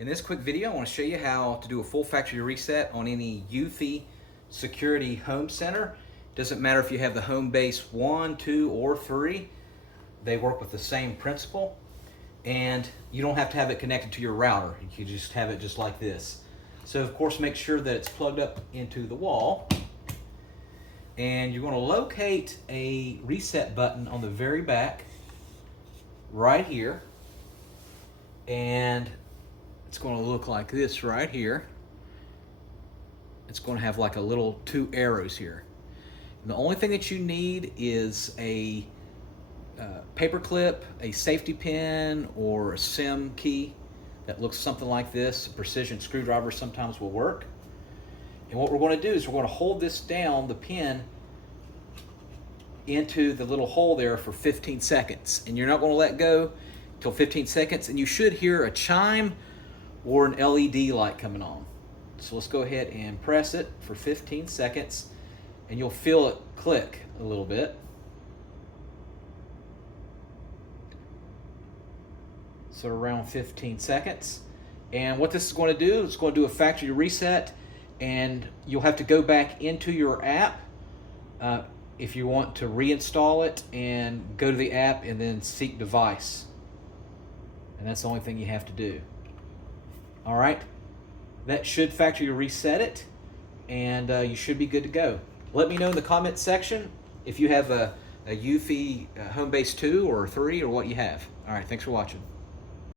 In this quick video, I want to show you how to do a full factory reset on any Eufy Seucrity home center. Doesn't matter if you have the HomeBase 1, 2, or 3. They work with the same principle, and you don't have to have it connected to your router. You can just have it just like this. So of course, make sure that it's plugged up into the wall, and you're going to locate a reset button on the very back right here, and it's going to look like this right here. It's going to have like a little 2 arrows here. And the only thing that you need is a paperclip, a safety pin, or a SIM key that looks something like this. A precision screwdriver sometimes will work. And what we're going to do is we're going to hold this down, the pin, into the little hole there for 15 seconds. And you're not going to let go until 15 seconds. And you should hear a chime or an LED light coming on. So let's go ahead and press it for 15 seconds, and you'll feel it click a little bit. So around 15 seconds. And what this is going to do, it's going to do a factory reset, and you'll have to go back into your app if you want to reinstall it, and go to the app and then seek device. And that's the only thing you have to do. All right, that should factory reset it, and you should be good to go. Let me know in the comments section if you have a Eufy HomeBase 2 or 3 or what you have. All right, thanks for watching.